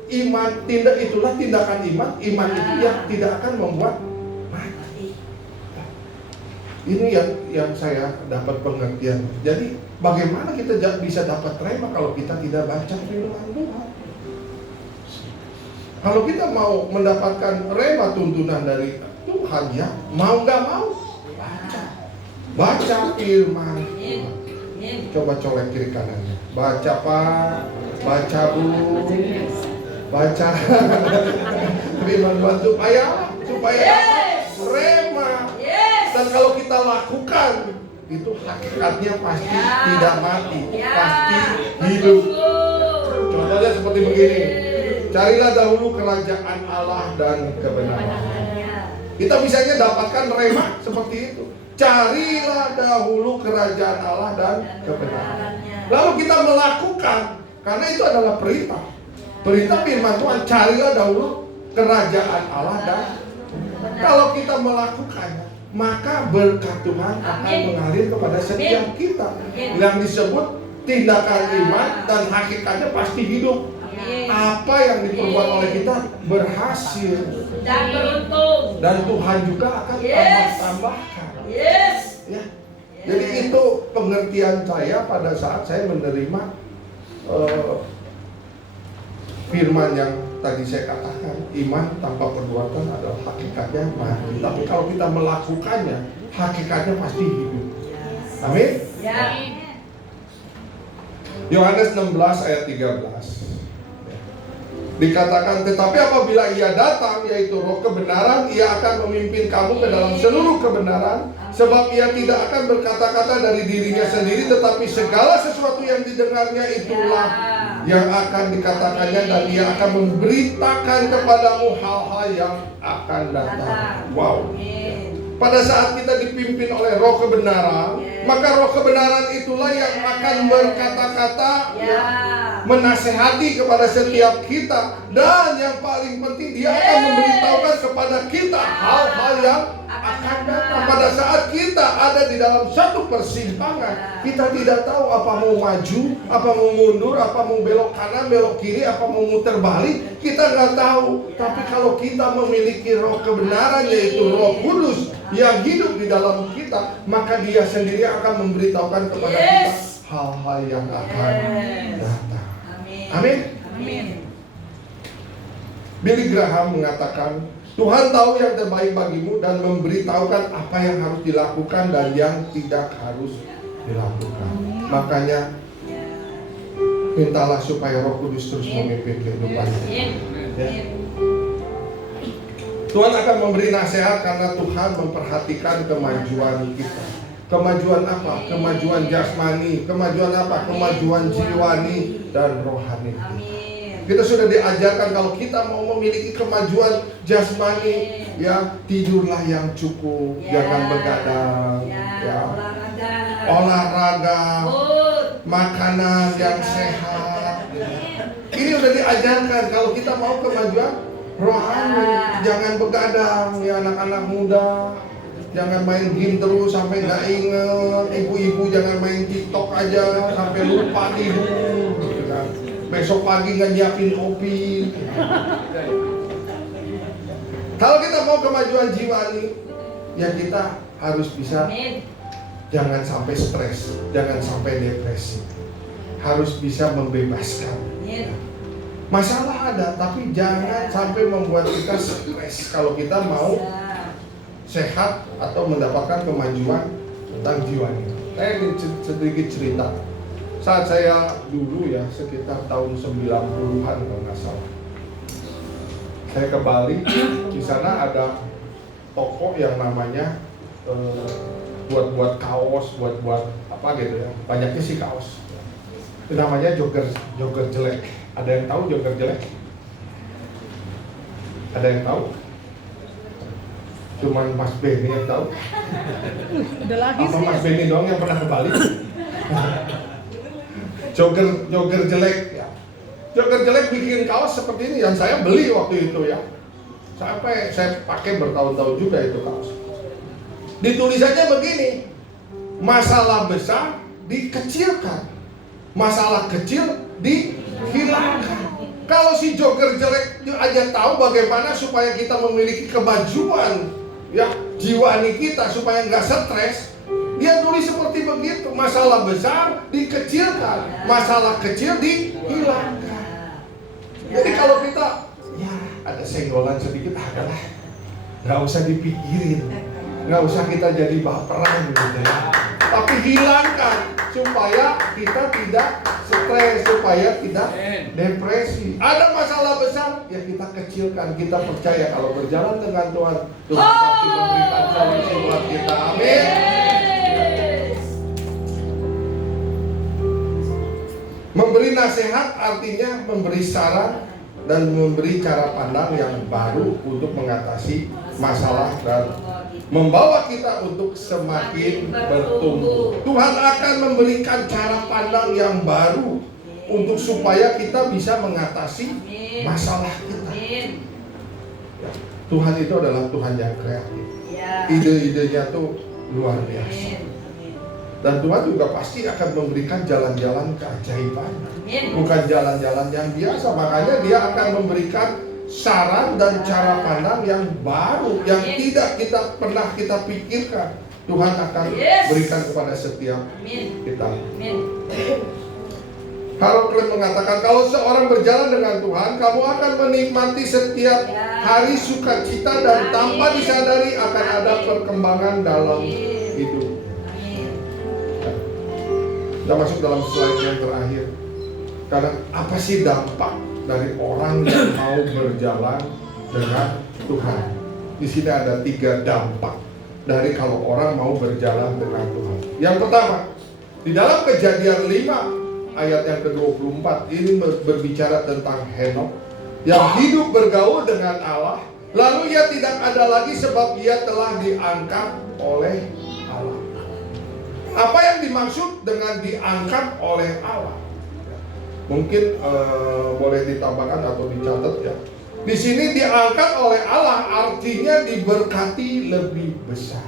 iman, itulah tindakan iman. Iman itu yang tidak akan membuat mati. Ini yang saya dapat pengertian. Jadi bagaimana kita bisa dapat rema kalau kita tidak baca firman Tuhan? Kalau kita mau mendapatkan rema tuntunan dari Tuhan, ya mau nggak mau baca firman Tuhan. Coba colek kiri kanannya. Baca Pak, baca Bu, baca firman Tuhan supaya rema. Dan kalau kita lakukan, itu hakikatnya pasti Ya. tidak mati, Ya. pasti hidup. Betul. Contohnya seperti begini. Carilah dahulu kerajaan Allah dan kebenaran. Kita bisanya dapatkan rema seperti itu. Carilah dahulu kerajaan Allah dan kebenaran. Lalu kita melakukan, karena itu adalah perintah. Perintah firman Tuhan, carilah dahulu kerajaan Allah dan kalau kita melakukannya, maka berkat Tuhan akan mengalir kepada setiap kita. Yang disebut tindakan iman dan hakikatnya pasti hidup. Apa yang diperbuat oleh kita berhasil Dan beruntung. dan Tuhan juga akan tambah-tambahkan. Yes. Ya. Jadi itu pengertian saya pada saat saya menerima firman yang tadi saya katakan, iman tanpa perbuatan adalah hakikatnya mati. Tapi kalau kita melakukannya, hakikatnya pasti hidup. Amin. Ya. Yohanes 16 ayat 13. Dikatakan, tetapi apabila ia datang, yaitu roh kebenaran, ia akan memimpin kamu ke dalam seluruh kebenaran. Sebab ia tidak akan berkata-kata dari dirinya sendiri, tetapi segala sesuatu yang didengarnya itulah yang akan dikatakannya, dan ia akan memberitakan kepadamu hal-hal yang akan datang. Wow. Pada saat kita dipimpin oleh roh kebenaran, maka roh kebenaran itulah yang akan berkata-kata, menasehati kepada setiap kita, dan yang paling penting dia akan memberitahukan kepada kita hal-hal yang akan datang. Pada saat kita ada di dalam satu persimpangan, kita tidak tahu apa mau maju, apa mau mundur, apa mau belok kanan, belok kiri, apa mau muter balik, kita nggak tahu. Tapi kalau kita memiliki roh kebenaran, yaitu Roh Kudus yang hidup di dalam kita, maka dia sendiri akan memberitahukan kepada kita hal-hal yang akan datang. Amin. Amin. Billy Graham mengatakan, Tuhan tahu yang terbaik bagimu dan memberitahukan apa yang harus dilakukan dan yang tidak harus dilakukan. Makanya mintalah supaya Roh Kudus terus memimpin kehidupanmu. Ya. Tuhan akan memberi nasihat karena Tuhan memperhatikan kemajuan kita. Kemajuan apa? Kemajuan jasmani. Kemajuan apa? Kemajuan jiwani dan rohani. Kita sudah diajarkan kalau kita mau memiliki kemajuan jasmani, ya tidurlah yang cukup, jangan begadang, ya olahraga, makanan yang sehat. Ini udah diajarkan kalau kita mau kemajuan rohani, jangan begadang, ya anak-anak muda. Jangan main game terus sampai nggak inget. Ibu-ibu jangan main TikTok aja sampai lupa tidur, gitu kan. Besok pagi nggak nyiapin kopi. Kalau kita mau kemajuan jiwani, ya kita harus bisa. Jangan sampai stres, jangan sampai depresi. Harus bisa membebaskan. Masalah ada, tapi jangan sampai membuat kita stres. Kalau kita mau sehat atau mendapatkan kemajuan tentang jiwanya. Saya ingin sedikit cerita. Saat saya dulu ya, sekitar tahun 90-an kalau nggak salah, saya ke Bali. Di sana ada toko yang namanya buat kaos, buat apa gitu ya. Banyaknya sih kaos. Itu namanya jogger jelek. Ada yang tahu jogger jelek? Ada yang tahu? Cuman Mas Benny yang tahu. Udah lahir Apa sih. Mas Benny doang yang pernah ke Bali? Jogger jelek ya. Jogger jelek bikin kaos seperti ini yang saya beli waktu itu ya. Sampai saya pakai bertahun-tahun juga itu kaos. Ditulisannya begini, masalah besar dikecilkan, masalah kecil dihilangkan. Kalau si jogger jelek aja tahu bagaimana supaya kita memiliki kemajuan ya jiwani kita supaya nggak stres, dia tulis seperti begitu, masalah besar dikecilkan, masalah kecil dihilangkan. Jadi kalau kita ya ada senggolan sedikit, adalah nggak usah dipikirin, nggak usah kita jadi baperan gitu ya, tapi hilangkan supaya kita tidak stres, supaya tidak depresi. Ada masalah besar, ya kita kecilkan. Kita percaya kalau berjalan dengan Tuhan, Tuhan pasti memberikan solusi buat kita. Amin. Memberi nasihat artinya memberi saran dan memberi cara pandang yang baru untuk mengatasi masalah dan membawa kita untuk semakin bertumbuh. Tuhan akan memberikan cara pandang yang baru untuk supaya kita bisa mengatasi masalah kita. Tuhan itu adalah Tuhan yang kreatif. Ide-idenya tuh luar biasa. Dan Tuhan juga pasti akan memberikan jalan-jalan keajaiban. Bukan jalan-jalan yang biasa. Makanya Dia akan memberikan saran dan cara pandang yang baru, yang tidak pernah kita pikirkan. Tuhan akan berikan kepada setiap kita. Harold Klein mengatakan, kalau seorang berjalan dengan Tuhan, kamu akan menikmati setiap hari sukacita dan tanpa disadari akan ada perkembangan dalam hidup. Kita masuk dalam slide yang terakhir. Karena apa sih dampak dari orang yang mau berjalan dengan Tuhan? Di sini ada 3 dampak dari kalau orang mau berjalan dengan Tuhan. Yang pertama, di dalam Kejadian 5 ayat yang ke-24 ini berbicara tentang Henokh yang hidup bergaul dengan Allah. Lalu ia tidak ada lagi sebab ia telah diangkat oleh Allah. Apa yang dimaksud dengan diangkat oleh Allah? Mungkin boleh ditambahkan atau dicatat ya. Di sini diangkat oleh Allah artinya diberkati lebih besar.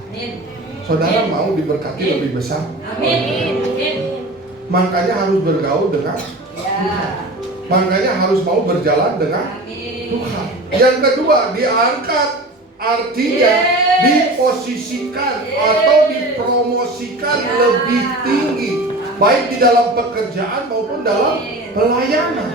Saudara mau diberkati lebih besar? Amin. Makanya harus bergaul dengan Tuhan. Makanya harus mau berjalan dengan Tuhan. Yang kedua, diangkat artinya diposisikan atau dipromosikan lebih tinggi, baik di dalam pekerjaan maupun dalam pelayanan.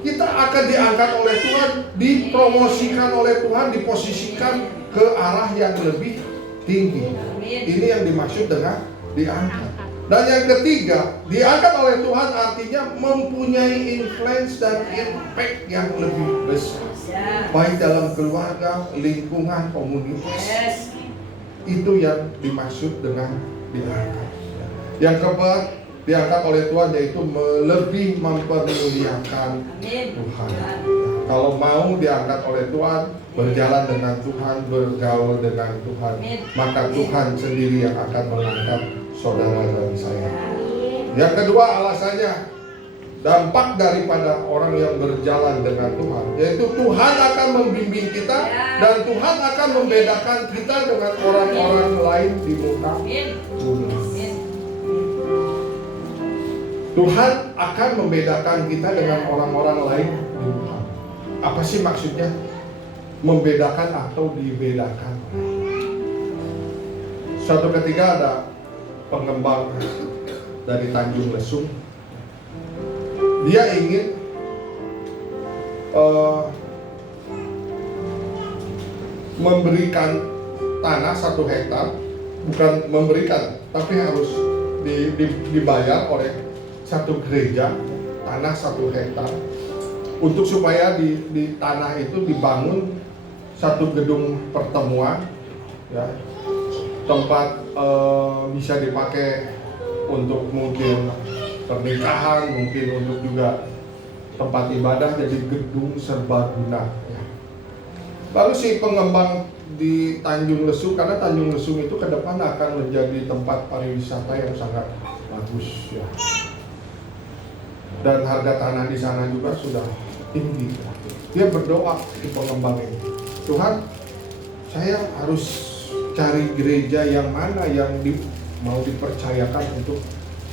Kita akan diangkat oleh Tuhan, dipromosikan oleh Tuhan, diposisikan ke arah yang lebih tinggi. Ini yang dimaksud dengan diangkat. Dan yang ketiga, diangkat oleh Tuhan artinya mempunyai influence dan impact yang lebih besar, baik dalam keluarga, lingkungan, komunitas. Itu yang dimaksud dengan diangkat. Yang keempat, diangkat oleh Tuhan yaitu lebih mempermuliakan Tuhan. Kalau mau diangkat oleh Tuhan, berjalan dengan Tuhan, bergaul dengan Tuhan, maka Tuhan sendiri yang akan mengangkat saudara dan saya. Yang kedua alasannya, dampak daripada orang yang berjalan dengan Tuhan, yaitu Tuhan akan membimbing kita dan Tuhan akan membedakan kita dengan orang-orang lain di muka bumi. Tuhan akan membedakan kita dengan orang-orang lain di muka. Apa sih maksudnya? Membedakan atau dibedakan. Suatu ketika ada pengembang dari Tanjung Lesung. Dia ingin memberikan tanah 1 hektar, bukan memberikan, tapi harus dibayar oleh satu gereja tanah 1 hektar untuk supaya di tanah itu dibangun satu gedung pertemuan, ya, tempat bisa dipakai untuk mungkin pernikahan, mungkin untuk juga tempat ibadah, jadi gedung serbaguna. Ya. Lalu si pengembang di Tanjung Lesung, karena Tanjung Lesung itu ke depan akan menjadi tempat pariwisata yang sangat bagus, ya. Dan harga tanah di sana juga sudah tinggi. Dia berdoa di pengembang ini, Tuhan, saya harus cari gereja yang mana yang mau dipercayakan untuk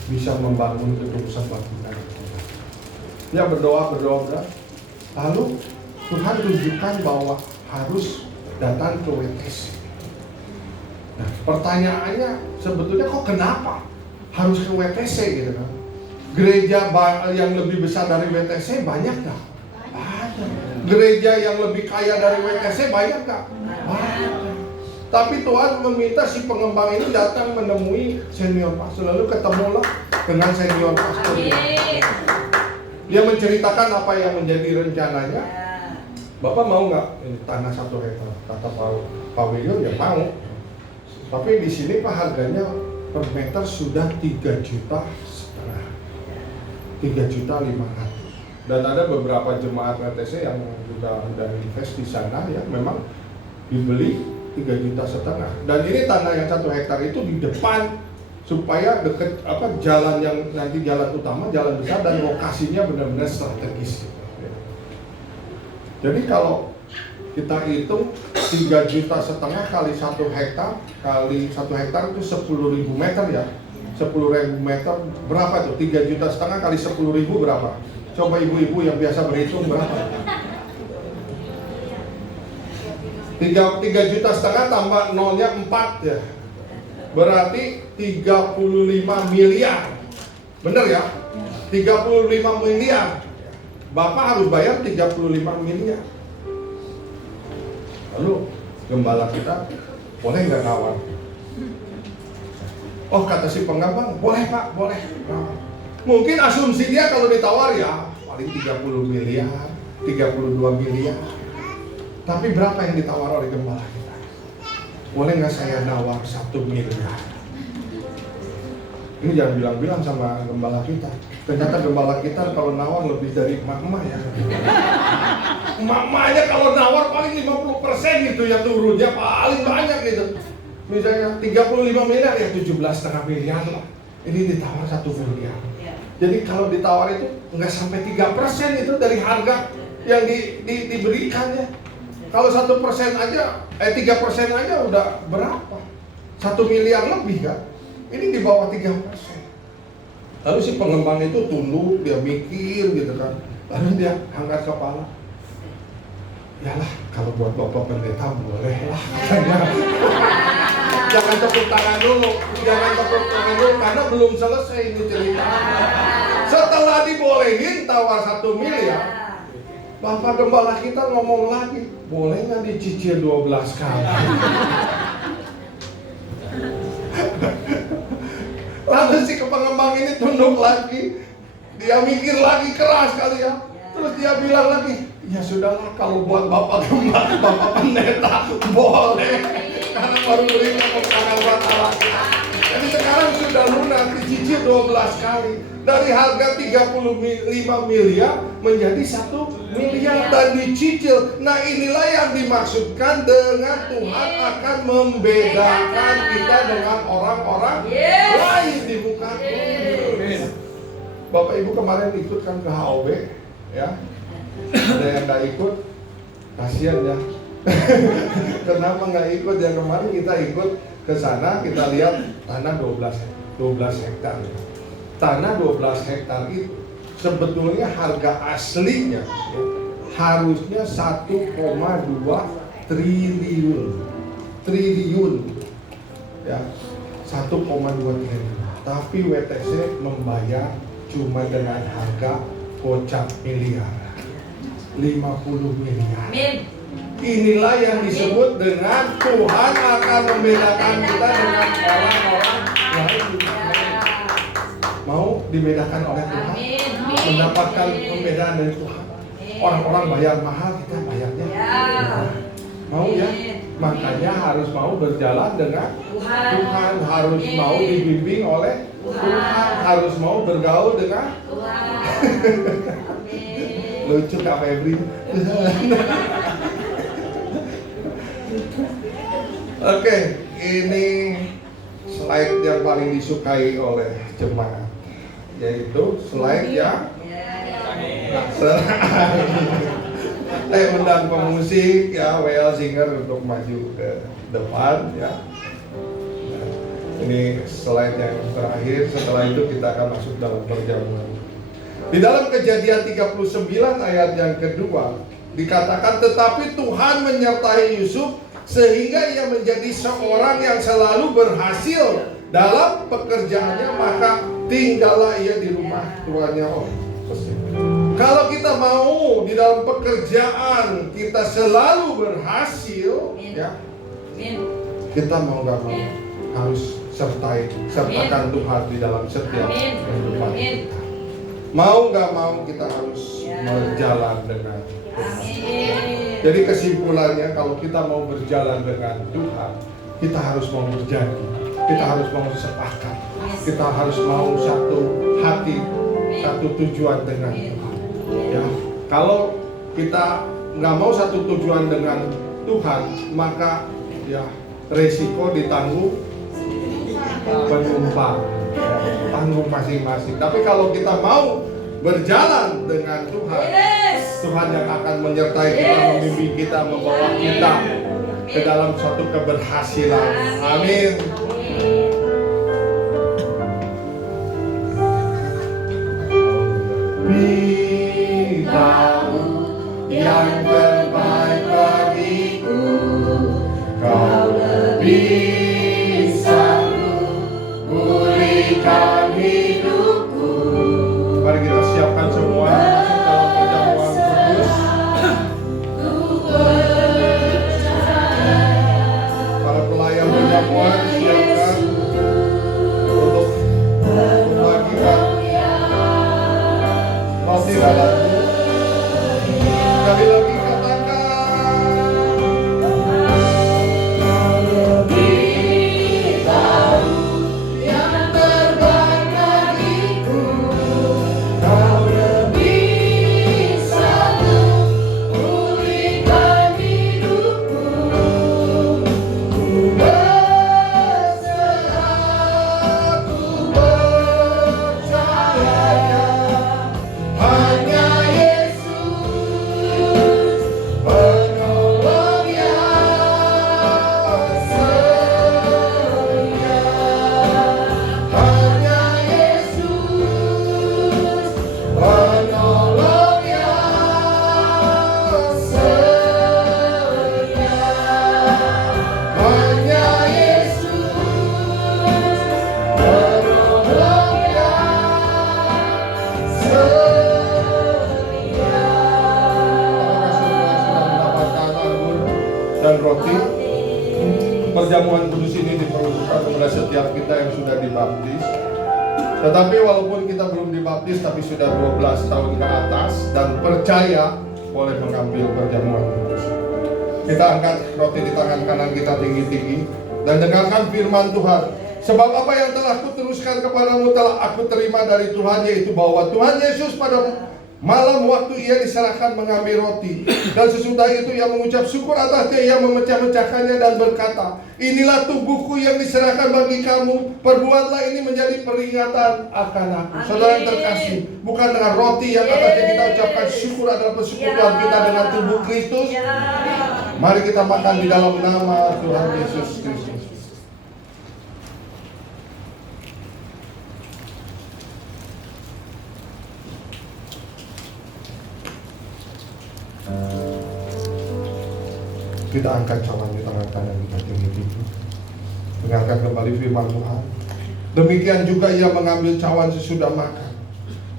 bisa membangun gedung serbaguna. Dia berdoa. Lalu Tuhan tunjukkan bahwa harus datang ke WTC. Nah, pertanyaannya sebetulnya kok kenapa harus ke WTC gitu kan? Gereja yang lebih besar dari WTC banyak nggak? Banyak. Gereja yang lebih kaya dari WTC banyak nggak? Banyak. Tapi Tuhan meminta si pengembang ini datang menemui senior pastor, lalu ketemulah dengan senior pastor. Dia menceritakan apa yang menjadi rencananya. Bapak mau nggak ini tanah 1 hektar? Kata Pak William, ya mau. Tapi di sini Pak harganya per meter sudah 3,5 juta. 3.500.000. Dan ada beberapa jemaat WTC yang juga udah invest di sana ya, memang dibeli 3,5 juta. Dan ini tanah yang 1 hektar itu di depan supaya deket jalan yang nanti jalan utama, jalan besar, dan lokasinya benar-benar strategis gitu. Jadi kalau kita hitung 3,5 juta kali 1 hektar kali 1 hektar itu 10.000 meter ya. 10.000 meter berapa tuh? 3,5 juta kali 10.000 berapa? Coba ibu-ibu yang biasa berhitung berapa? 3,5 juta tambah nolnya 4 ya. Berarti 35 miliar. Bener ya? 35 miliar. Bapak harus bayar 35 miliar. Lalu gembala kita boleh nggak nawar? Oh, kata si pengembang, boleh Pak, boleh. Nah, mungkin asumsi dia kalau ditawar ya paling 30 miliar, 32 miliar. Tapi berapa yang ditawar oleh gembala kita? Boleh nggak saya nawar 1 miliar? Ini jangan bilang-bilang sama gembala kita. Ternyata gembala kita kalau nawar lebih dari emak-emak ya. Emak-emaknya kalau nawar paling 50% gitu ya turunnya, paling banyak gitu. Misalnya 35 miliar ya 17,5 miliar lah. Ini ditawar 1 miliar. Jadi kalau ditawar itu nggak sampai 3% itu dari harga yang diberikannya. Kalau 1% aja, 3% aja udah berapa? 1 miliar lebih kan? Ini di bawah 3%. Lalu si pengembang itu tunduk, dia mikir gitu kan. Lalu dia angkat kepala. Yalah, kalau buat Bapak Pendeta boleh lah katanya. Jangan tepuk tangan dulu, karena belum selesai ini cerita. Setelah dibolehin tawar 1 miliar, Bapak Gembala kita ngomong lagi, boleh nggak dicicil 12 kali? Lalu si pengembang ini tunduk lagi, dia mikir lagi keras kali ya. Terus dia bilang lagi, ya sudahlah kalau buat Bapak Gembala, Bapak Pendeta boleh. Karena baru beri tepuk tangan buat Allah. Jadi sekarang sudah lunas, dicicil 12 kali. Dari harga 35 miliar menjadi 1 miliar dan dicicil. Nah inilah yang dimaksudkan dengan Tuhan akan membedakan kita dengan orang-orang lain di muka bumi. Bapak Ibu kemarin ikut kan ke HOB ya. Ada yang nggak ikut, kasihan ya. Kenapa nggak ikut? Yang kemarin kita ikut ke sana, kita lihat tanah 12 hektar. Tanah 12 hektar itu sebetulnya harga aslinya ya, harusnya 1,2 triliun ya, 1,2 triliun. Tapi WTC membayar cuma dengan harga gocap miliar, 50 miliar. Inilah yang disebut dengan Tuhan akan membedakan kita dengan orang-orang lain. Mau dibedakan oleh Tuhan, mendapatkan pembedaan dari Tuhan. Orang-orang bayar mahal, kita bayarnya murah. Mau ya? Makanya harus mau berjalan dengan Tuhan, harus mau dibimbing oleh Tuhan, harus mau bergaul dengan Tuhan. Lucu Kak Febri. Oke, ini slide yang paling disukai oleh jemaat, yaitu slide yang undang pemusik ya, WL Singer untuk maju ke depan ya. Nah, ini slide yang terakhir, setelah itu kita akan masuk dalam perjamuan. Di dalam Kejadian 39 ayat yang kedua dikatakan, tetapi Tuhan menyertai Yusuf sehingga ia menjadi seorang yang selalu berhasil dalam pekerjaannya, maka tinggallah ia di rumah tuannya. Kalau kita mau di dalam pekerjaan kita selalu berhasil, ya, kita mau nggak mau harus sertakan Tuhan di dalam setiap kehidupan kita. Mau nggak mau kita harus berjalan dengan Tuhan. Jadi kesimpulannya, kalau kita mau berjalan dengan Tuhan, kita harus mau berjanji, kita harus mau sepakat, kita harus mau satu hati, satu satu tujuan dengan Tuhan. Ya, kalau kita nggak mau satu tujuan dengan Tuhan, maka ya resiko ditanggung penumpang, tanggung masing-masing. Tapi kalau kita mau berjalan dengan Tuhan, Tuhan yang akan menyertai kita, membimbing kita, membawa kita ke dalam suatu keberhasilan. Amin. Beritahu yang terbaik bagiku, Kau lebih sanggup pulihkan hidupku. Mari kita siapkan semua masuk dalam perjamuan kudus. Para pelayan perjamuan siapkan untuk membagikan roti lalaku. Sekali lagi katakan, Kau lebih tahu yang terbaik bagiku, Kau lebih sanggup pulihkan hidupku. Ku berserah, ku percaya, hanya Yesus penolong yang setia. Hanya Yesus penolong yang setia. Hanya Yesus penolong yang setia. Apakah saudara sudah mendapatkan anggur dan roti? Perjamuan kudus ini diperuntukkan kepada setiap kita yang sudah dibaptis. Tetapi walaupun kita belum dibaptis tapi sudah 12 tahun ke atas dan percaya, boleh mengambil perjamuan kudus. Kita angkat roti di tangan kanan kita tinggi-tinggi dan dengarkan firman Tuhan. Sebab apa yang telah kuteruskan kepadamu telah aku terima dari Tuhan, yaitu bahwa Tuhan Yesus pada malam waktu ia diserahkan mengambil roti, dan sesudah itu ia mengucap syukur atasnya, ia memecah-mecahkannya dan berkata, inilah tubuhku yang diserahkan bagi kamu, perbuatlah ini menjadi peringatan akan aku. Amin. Saudara yang terkasih, bukan dengan roti yang atasnya kita ucapkan syukur adalah persekutuan kita dengan tubuh Kristus. Mari kita makan di dalam nama Tuhan Yesus Kristus. Kita angkat cawan di tangan kanan kita tinggi-tinggi. Dengarkan kembali firman Tuhan. Demikian juga ia mengambil cawan sesudah makan.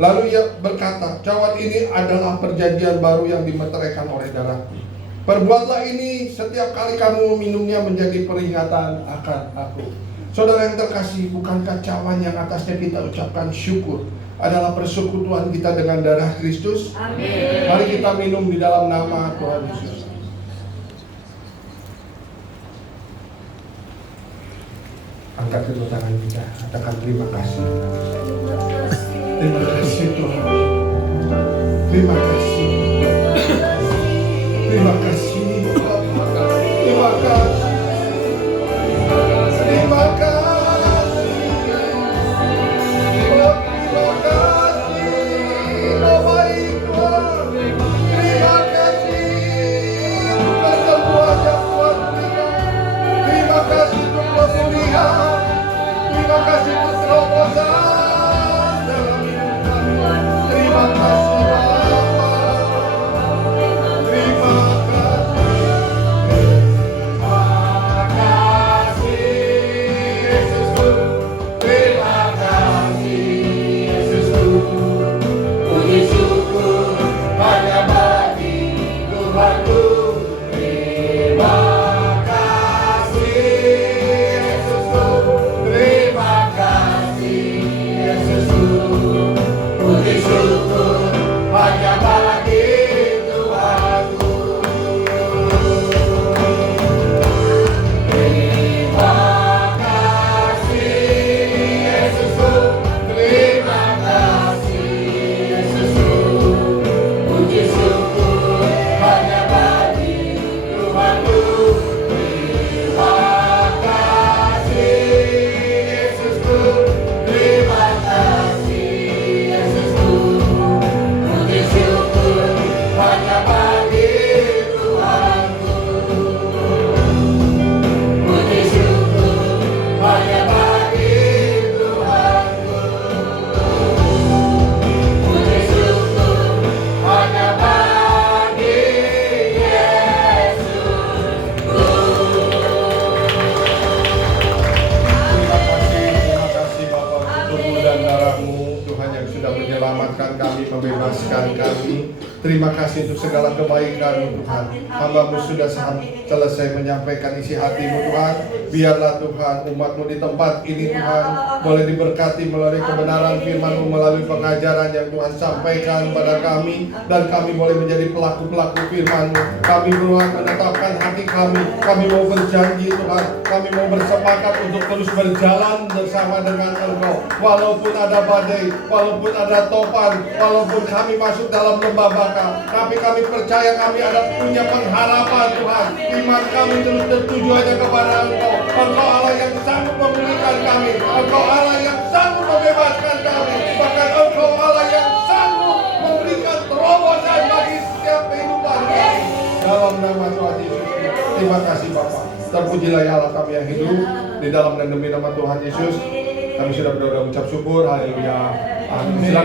Lalu ia berkata, cawan ini adalah perjanjian baru yang dimeteraikan oleh darahku. Perbuatlah ini setiap kali kamu meminumnya menjadi peringatan akan aku. Saudara yang terkasih, bukankah cawan yang atasnya kita ucapkan syukur adalah persekutuan kita dengan darah Kristus? Amin. Mari kita minum di dalam nama Tuhan Yesus. Angkat kedua tangan kita, katakan terima kasih. Terima kasih Tuhan. Terima kasih. Terima kasih. Terima kasih. Terima kasih. Oh, terima kasih. Oh baik Tuhan. Terima kasih. Bukan semua yang Tuhan berikan. Terima kasih untuk kemuliaan. Terima kasih untuk terobosan dalam hidup kami. Terima kasih Bapa. Terima kasih. sudah menyelamatkan kami, membebaskan kami. Terima kasih untuk segala kebaikan Tuhan. Hamba-Mu sudah selesai menyampaikan isi hati-Mu Tuhan. Biarlah Tuhan umat-Mu di tempat ini Tuhan boleh diberkati melalui kebenaran firman-Mu, melalui pengajaran yang Tuhan sampaikan pada kami, dan kami boleh menjadi pelaku-pelaku firman-Mu. Kami Tuhan menetapkan hati kami. Kami mau berjanji Tuhan, kami mau bersepakat untuk terus berjalan bersama dengan Engkau. Walaupun ada badai, walaupun ada topan, walaupun kami masuk dalam lembah baka, tapi kami percaya kami ada punya pengharapan Tuhan. Iman kami terus tertuju hanya kepada Engkau. Engkau Allah yang sanggup memulihkan kami. Engkau Allah yang sanggup membebaskan kami. Bahkan Engkau Allah yang sanggup memberikan terobosan bagi setiap kehidupan kami. Dalam nama Tuhan Yesus. Terima kasih Bapa. Terpujilah ya Allah kami yang hidup. Di dalam dan demi nama Tuhan Yesus, kami sudah berdoa dan mengucap syukur. Haleluya. Amin.